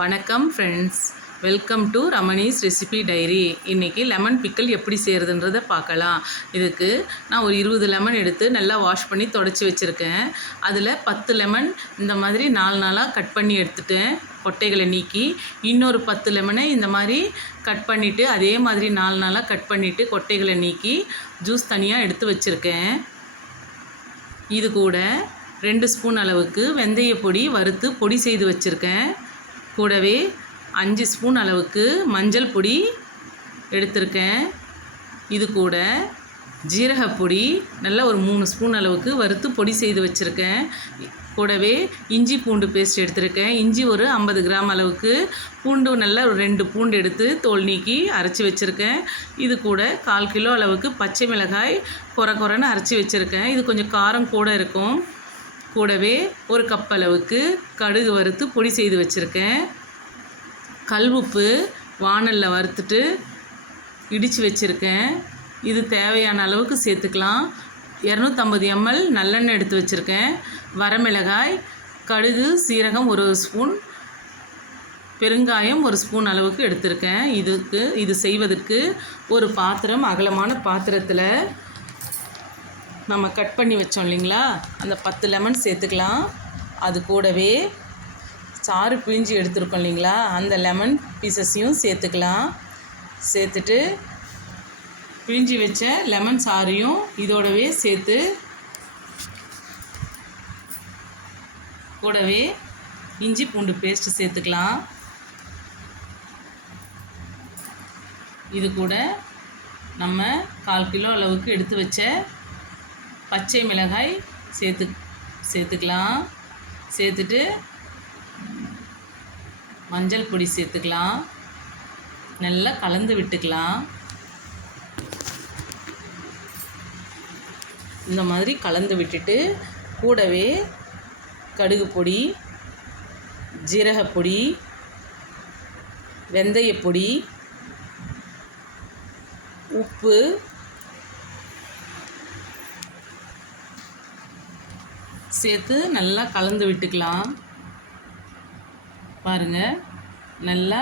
வணக்கம் friends, welcome to Ramani's recipe diary. இன்றைக்கி lemon pickle எப்படி செய்கிறதுன்றதை பார்க்கலாம். இதுக்கு நான் ஒரு 20 லெமன் எடுத்து நல்லா வாஷ் பண்ணி தொடச்சி வச்சுருக்கேன். அதில் 10 லெமன் இந்த மாதிரி 4 நாளாக கட் பண்ணி எடுத்துட்டேன், கொட்டைகளை நீக்கி. இன்னொரு 10 லெமனை இந்த மாதிரி கட் பண்ணிவிட்டு அதே மாதிரி 4 நாளாக கட் பண்ணிவிட்டு கொட்டைகளை நீக்கி ஜூஸ் தனியாக எடுத்து வச்சுருக்கேன். இது கூட 2 ஸ்பூன் அளவுக்கு வெந்தய பொடி வறுத்து பொடி செய்து வச்சுருக்கேன். கூடவே 5 ஸ்பூன் அளவுக்கு மஞ்சள் பொடி எடுத்திருக்கேன். இது கூட ஜீரகப்பொடி நல்லா ஒரு 3 ஸ்பூன் அளவுக்கு வறுத்து பொடி செய்து வச்சுருக்கேன். கூடவே இஞ்சி பூண்டு பேஸ்ட் எடுத்திருக்கேன். இஞ்சி ஒரு 50 கிராம் அளவுக்கு, பூண்டு நல்லா ஒரு 2 பூண்டு எடுத்து தோல் நீக்கி அரைச்சி வச்சுருக்கேன். இது கூட 1/4 கிலோ அளவுக்கு பச்சை மிளகாய் கொரன்னு அரைச்சி வச்சுருக்கேன். இது கொஞ்சம் காரம் கூட இருக்கும். கூடவே 1 கப் அளவுக்கு கடுகு வறுத்து பொடி செய்து வச்சுருக்கேன். கல்உப்பு வாணலில் வறுத்துட்டு இடித்து வச்சுருக்கேன். இது தேவையான அளவுக்கு சேர்த்துக்கலாம். 250 ml நல்லெண்ணெய் எடுத்து வச்சுருக்கேன். வரமிளகாய், கடுகு, சீரகம் 1 ஸ்பூன், பெருங்காயம் 1 ஸ்பூன் அளவுக்கு எடுத்திருக்கேன். இது செய்வதற்கு ஒரு பாத்திரம், அகலமான பாத்திரத்தில் நம்ம கட் பண்ணி வச்சோம் இல்லைங்களா, அந்த 10 லெமன் சேர்த்துக்கலாம். அது கூடவே சாறு பிழிஞ்சி எடுத்துருக்கோம் இல்லைங்களா, அந்த லெமன் பீசஸையும் சேர்த்துக்கலாம். சேர்த்துட்டு பிழிஞ்சி வச்ச லெமன் சாறையும் இதோடவே சேர்த்து, கூடவே இஞ்சி பூண்டு பேஸ்ட்டு சேர்த்துக்கலாம். இது கூட நம்ம 1/4 கிலோ அளவுக்கு எடுத்து வச்ச பச்சை மிளகாய் சேர்த்துக்கலாம். சேர்த்துட்டு மஞ்சள் பொடி சேர்த்துக்கலாம். நல்லா கலந்து விட்டுக்கலாம். இந்த மாதிரி கலந்து விட்டுட்டு கூடவே கடுகு பொடி, ஜீரகப்பொடி, வெந்தயப்பொடி, உப்பு, சேர்த்து நல்லா கலந்து விட்டுக்கலாம். பாருங்கள், நல்லா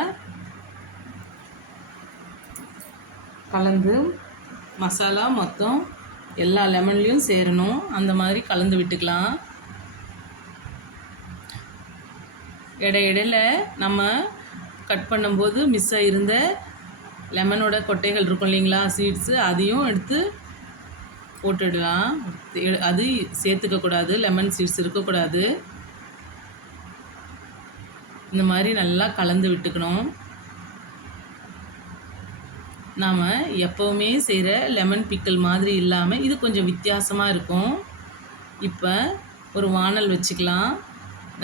கலந்து மசாலா மொத்தம் எல்லா லெமன்லேயும் சேரணும். அந்த மாதிரி கலந்து விட்டுக்கலாம். இடையில நம்ம கட் பண்ணும்போது மிஸ் ஆகிருந்த லெமனோட கொட்டைகள் இருக்கும் இல்லைங்களா, சீட்ஸு, அதையும் எடுத்து போட்டுடலாம். அது சேர்த்துக்கக்கூடாது, லெமன் சீட்ஸ் இருக்கக்கூடாது. இந்த மாதிரி நல்லா கலந்து விட்டுக்கணும். நாம் எப்போவுமே செய்கிற லெமன் பிக்கிள் மாதிரி இல்லாமல் இது கொஞ்சம் வித்தியாசமாக இருக்கும். இப்போ ஒரு வாணல் வச்சுக்கலாம்.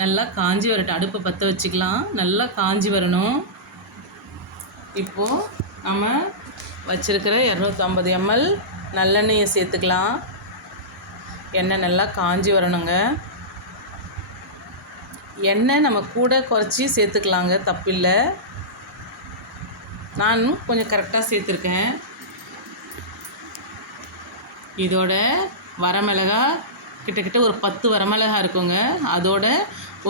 நல்லா காஞ்சி வரட்டும். அடுப்பை பற்ற வச்சுக்கலாம். நல்லா காஞ்சி வரணும். இப்போது நம்ம வச்சுருக்கிற 250 ml நல்லெண்ணெயை சேர்த்துக்கலாம். எண்ணெய் நல்லா காஞ்சி வரணுங்க. எண்ணெய் நம்ம கூட குறைச்சி சேர்த்துக்கலாங்க, தப்பில்லை. நானும் கொஞ்சம் கரெக்டாக சேர்த்துருக்கேன். இதோட வரமிளகா கிட்டத்தட்ட ஒரு 10 வரமிளகா இருக்குங்க. அதோட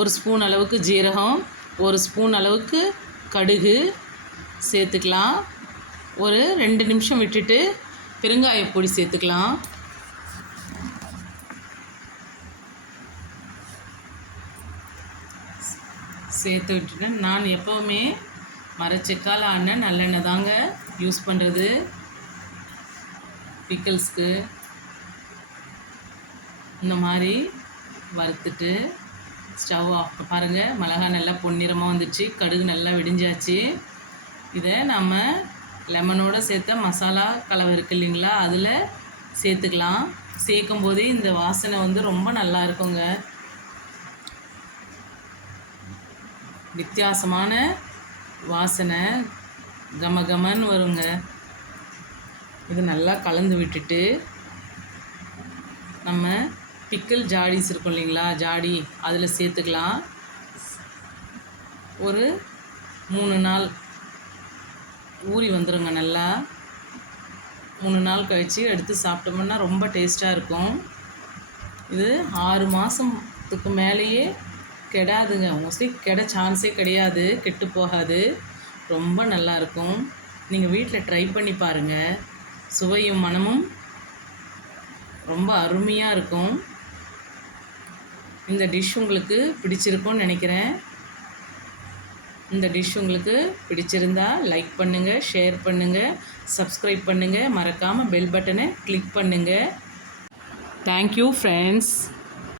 1 ஸ்பூன் அளவுக்கு ஜீரகம், 1 ஸ்பூன் அளவுக்கு கடுகு சேர்த்துக்கலாம். ஒரு 2 நிமிஷம் விட்டுட்டு பெருங்காயப்பொடி சேர்த்துக்கலாம். சேர்த்து விட்டுட்டு, நான் எப்போவுமே மரச்செக்கால் ஆன நல்லெண்ணெய் தாங்க யூஸ் பண்ணுறது பிக்கிள்ஸ்க்கு. இந்த மாதிரி வறுத்துட்டு ஸ்டவ் ஆஃப் பாருங்கள். மிளகாய் நல்லா பொன்னிறமாக வந்துச்சு, கடுகு நல்லா வெடிஞ்சாச்சு. இதை நம்ம லெமனோடு சேர்த்த மசாலா கலவை இருக்குது இல்லைங்களா, அதில் சேர்த்துக்கலாம். சேர்க்கும் போதே இந்த வாசனை வந்து ரொம்ப நல்லா இருக்குங்க. வித்தியாசமான வாசனை, கமகமன்னு வருங்க. இது நல்லா கலந்து விட்டுட்டு நம்ம பிக்கிள் ஜாடிஸ் இருக்கும் இல்லைங்களா, ஜாடி, அதில் சேர்த்துக்கலாம். ஒரு 3 நாள் ஊறி வந்துடுங்க. நல்லா 3 நாள் கழித்து எடுத்து சாப்பிட்டோம்னா ரொம்ப டேஸ்ட்டாக இருக்கும். இது 6 மாதத்துக்கு மேலேயே கெடாதுங்க. மோஸ்ட்லி கெட சான்ஸே கிடையாது. கெட்டு போகாது. ரொம்ப நல்லாயிருக்கும். நீங்கள் வீட்டில் ட்ரை பண்ணி பாருங்கள். சுவையும் மணமும் ரொம்ப அருமையாக இருக்கும். இந்த டிஷ் உங்களுக்கு பிடிச்சிருக்கும்னு நினைக்கிறேன். இந்த டிஷ் உங்களுக்கு பிடிச்சிருந்தா லைக் பண்ணுங்கள், ஷேர் பண்ணுங்கள், சப்ஸ்கிரைப் பண்ணுங்கள். மறக்காமல் பெல் பட்டனை கிளிக் பண்ணுங்கள். Thank you friends.